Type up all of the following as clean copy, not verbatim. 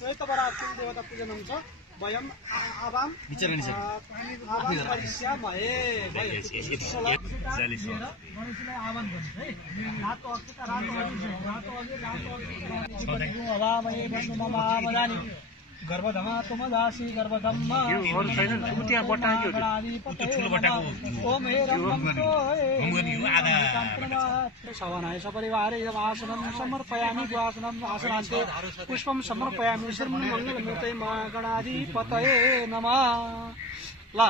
श्वेतवराह देवता पूजनं च वयम् आवां आवां करिष्यामहे। गणेशलाई आह्वान गर्नु है। रातो अक्षता रातो अघि गर्भधमा तुमदासी गर्भधम्मा ओम हे सवनाय सपरिवारे आसनं समर्पयामि आसनं आसनान्ते पुष्पं समर्पयामि सर्वमङ्गलमूर्तये गणाधिपतये नमः। ल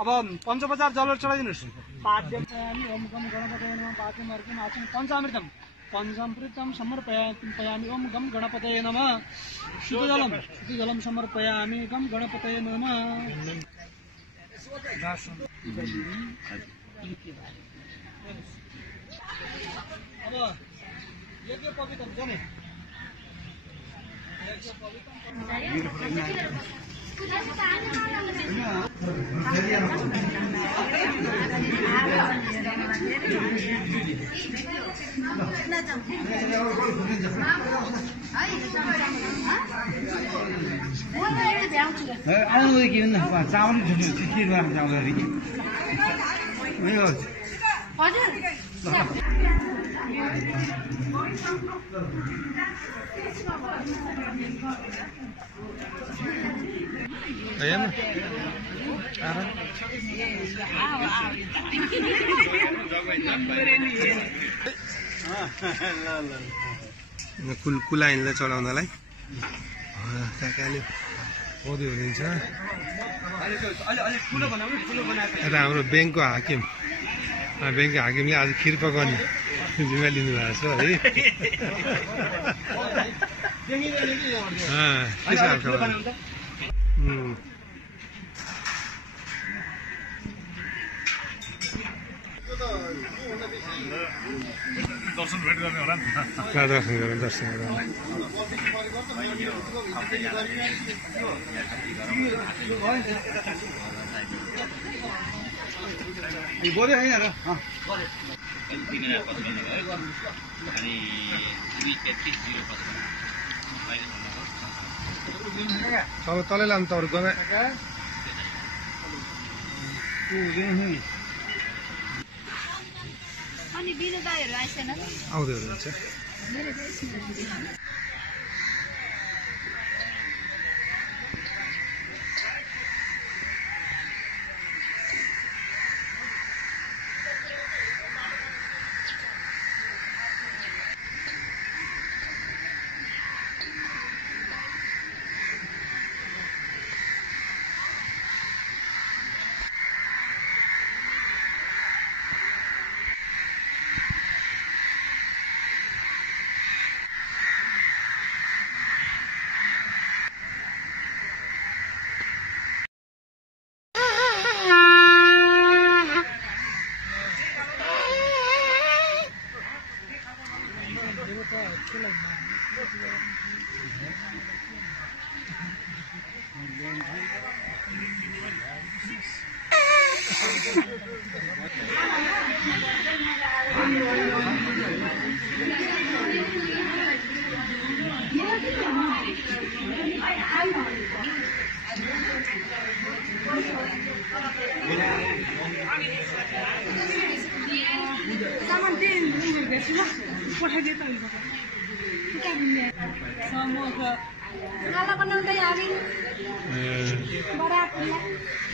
अब पञ्चोपचार जल चढाइदिनुहोस्। पाद्यं ओम गम गणपतये नमः। पाद्यं अर्घ्यं आचमनं पञ्चामृतम् पंचामृतं समर्पयामि ओम गम गणपतये नमः। शुद्धजलं समर्पयामि गम गणपतये नमः। अब यज्ञ पवित्र जाने आउनु के भन्न चावल खिरमा चावल कुलाइनलाई चढाउनलाई काकाले पौधी हुनुहुन्छ। र हाम्रो ब्याङ्कको हाकिमले आज खिर पकाउने जिम्मा लिनुभएको छ है। के छ खबर? दर्शन भेट गर्ने होला नि त। दर्शन गरौँ। बोल्यो होइन र तलै लानु त अरू गना अनि बिनु दाइहरु आइछन् आउँदै हुनुहुन्छ।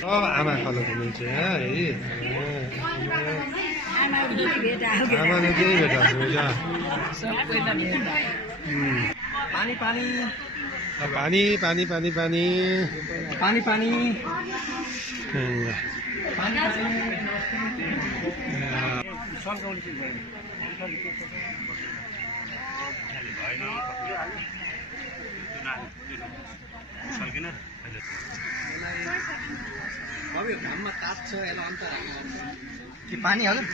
अब आमा खालो हुनुहुन्छ है। आमाले केही भेटाउनुहुन्छ। पानी पानी पानी पानी पानी पानी पानी पानी घाममा तात्छ यसलाई अन्तर कि पानी हजुर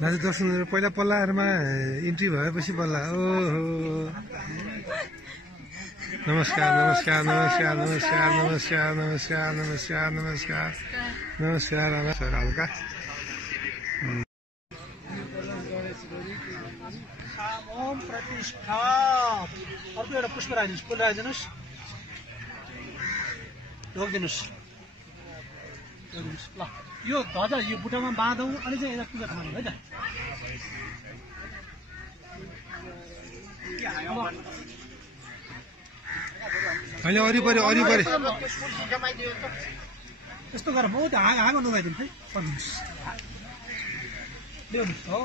दाजु दर्शनहरू पहिला पल्लाहरूमा इन्ट्री भएपछि बल्ल ओहो नमस्कार नमस्कार नमस्कार नमस्कार नमस्कार नमस्कार नमस्कार नमस्कार नमस्कार नमस्कार हल्का ओम प्रतिष्ठा अर्को एउटा पुष्प राखिदिनुहोस् फुल राखिदिनुहोस् ढोकिदिनुहोस् ल यो ध्वजा यो बुट्टामा बाँधौँ अनि चाहिँ यसलाई पूजा खानु है त अहिले वरिपरि वरिपरि यस्तो गरेर म त हाँगो नुहाइदिनु है पढ्नुहोस् ल्याउनुहोस् हो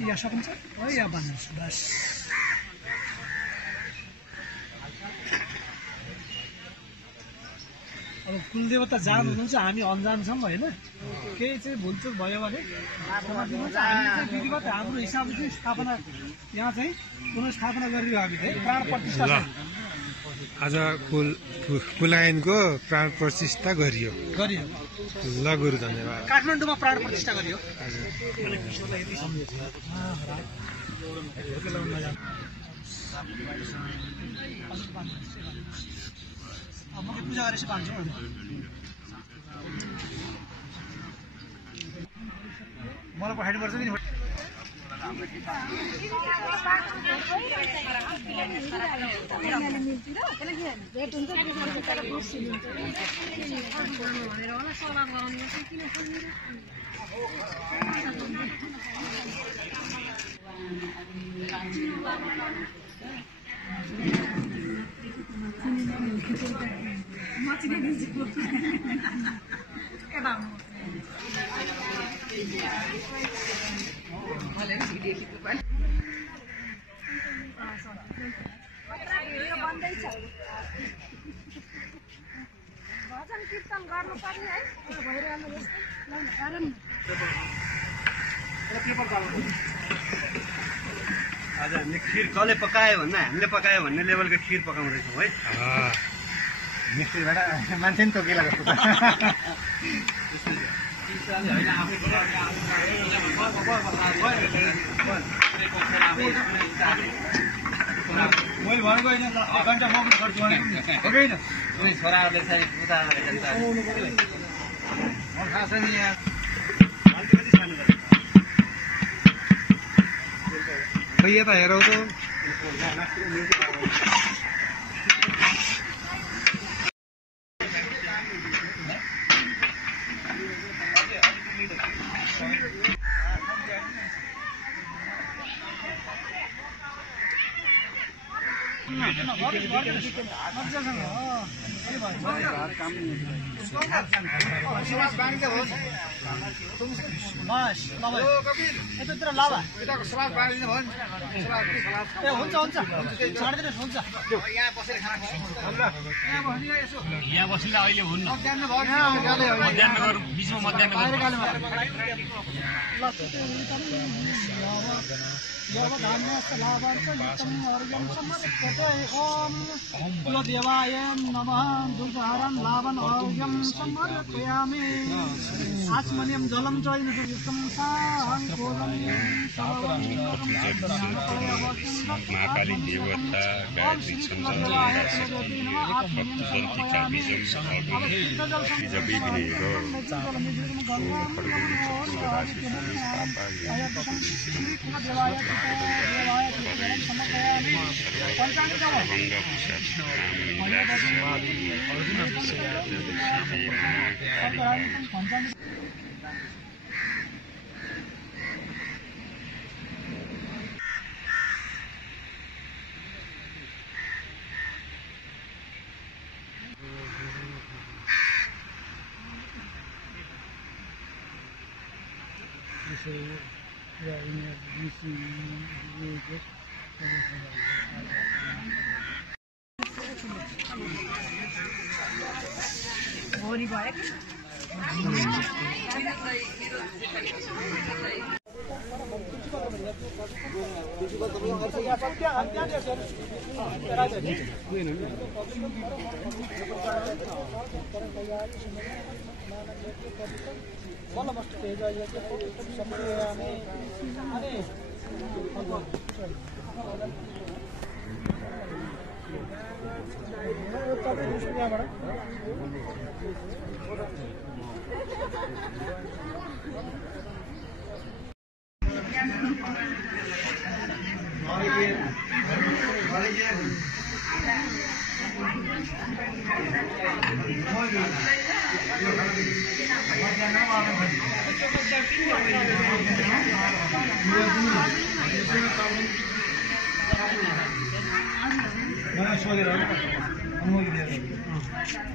यहाँ सकिन्छ है यहाँ बाँध्नुहोस् बस अब कुलदेवता जान हुनुहुन्छ हामी अन्जान छौँ होइन केही चाहिँ भुलचुक भयो भने हामी चाहिँ विधिवत हाम्रो हिसाबले चाहिँ स्थापना यहाँ चाहिँ पुनर्स्थापना गरिरहेको है प्राण प्रतिष्ठा आज कुलायनको प्राण प्रतिष्ठा गरियो गरियो ल गुरु धन्यवाद काठमाडौँमा प्राण प्रतिष्ठा गरियो म पूजा गरेपछि बाँध्छु मलाई पठाइनुपर्छ नि भजन कीर्तन गर्नुपर्ने है आज हामीले खिर कसले पकायो भन्दा हामीले पकायो भन्ने लेभलको खिर पकाउँदैछौँ है मिस्त्रीबाट मान्छे नि तोकिला जस्तो मैले भनेको होइन एक घन्टा म पनि गर्छु होइन छोराहरूले चाहिँ पूजा गरेर खास नि यहाँ खै यता हेरौ त यतातिर लाभा ए हुन्छ हुन्छ छाडिदिनुहोस् हुन्छ यहाँ बस्दा अहिले हुन्न बिचमा मध्याह देवाय नमः दुर्गहरं लाभं और्यं समर्पयामि आत्मनियं जलं च युक्तं साहंकोलं महाकाली देवता गायत्री भक्तजन्तिका विजय जबै विनेको भोलि भयो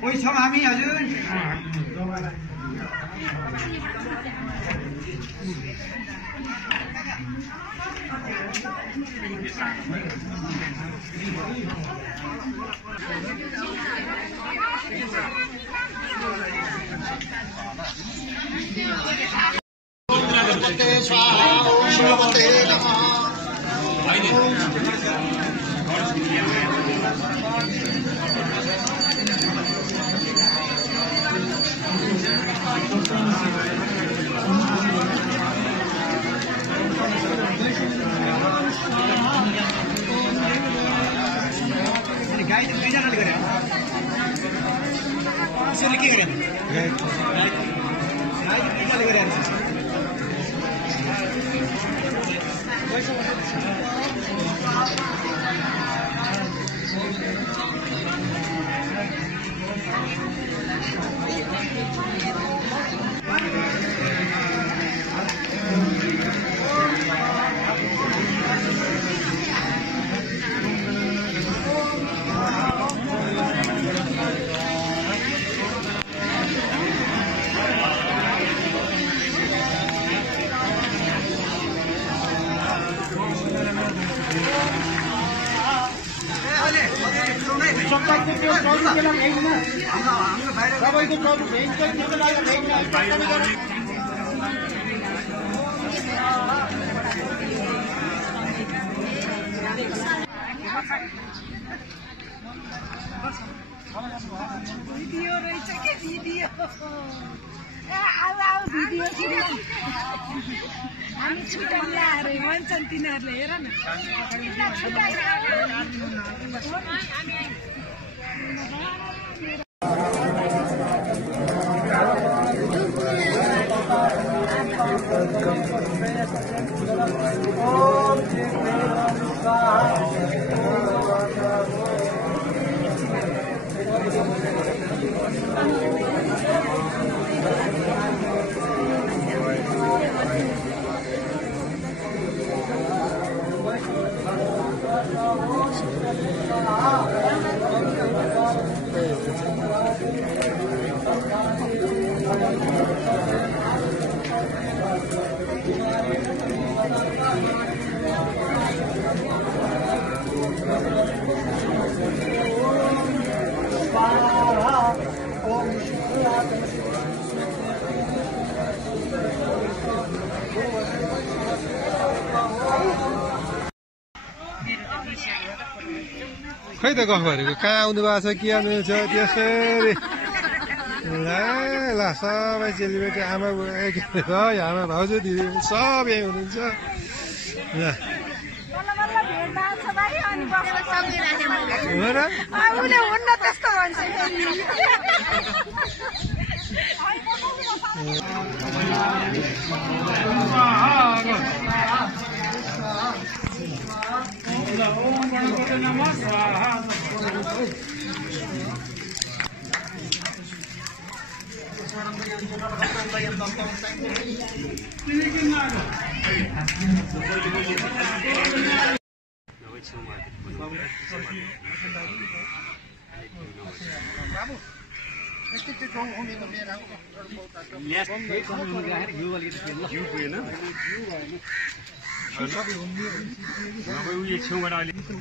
कोही छौँ हामी हजुर गाई दुईजनाले गरे त्यसले के गरे गाई दुईजनाले गरे भिडियो रहेछ के भिडियो आऊ भिडियो हामी छुट्याउन ल्याएर भन्छन् तिनीहरूले हेर न खै त गफ गरेको कहाँ आउनु भएको छ के आउनु छ त्यसरी ल सबै चेलीबेटी आमा आमा भाउजू दिदी सब यहीँ हुनुहुन्छ हो र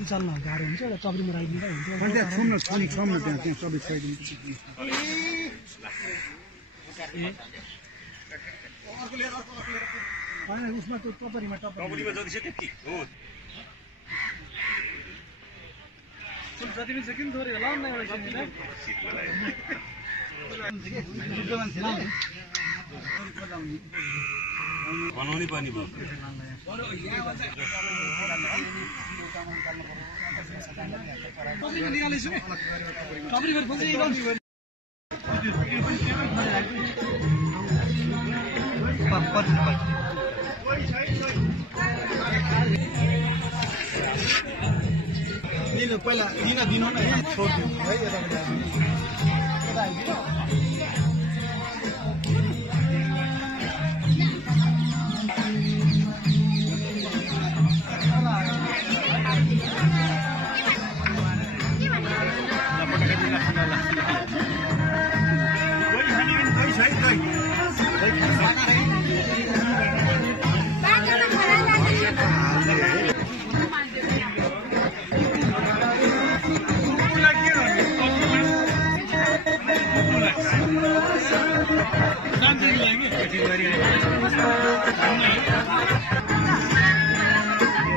उचाल्न गाह्रो हुन्छ र चब्रीमा राखिदिँदा हुन्छ उसमा त्यो टपरीमा टपरीमा जति छ त्यति हो जति पनि छ किन थोरै होला नि एउटा बनाउनै पर्ने भयो टपरीमा निकालेछु के टपरी गरेर फोन चाहिँ पहिला दिन दिनु न छोडिदिनु है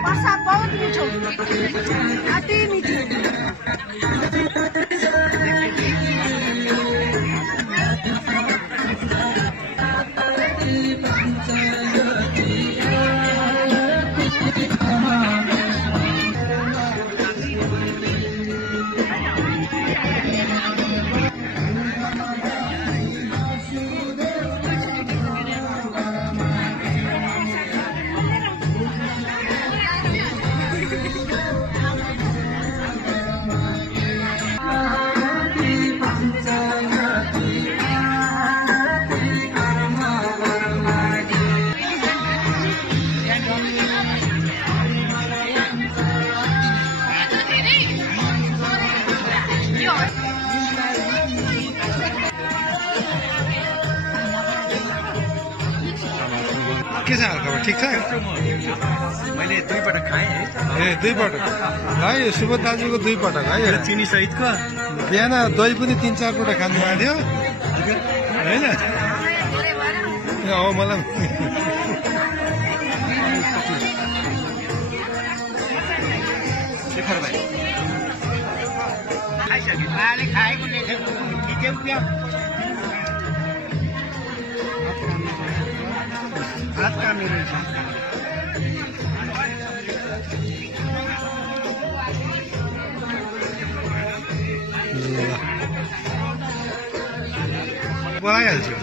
वर्षा बहुत मिठो अति मिठो के छ हालखबर ठिक छ मैले दुईपटक खाएँ है ए दुईपटक है सुबोध दाजुको दुईपटक है चिनी सहितको बिहान दही पनि 3-4 पटक खानु भएको थियो होइन हो मलाई शेखर भाइ खाएको ठिकै हात कामेर बोलाइहाल्छु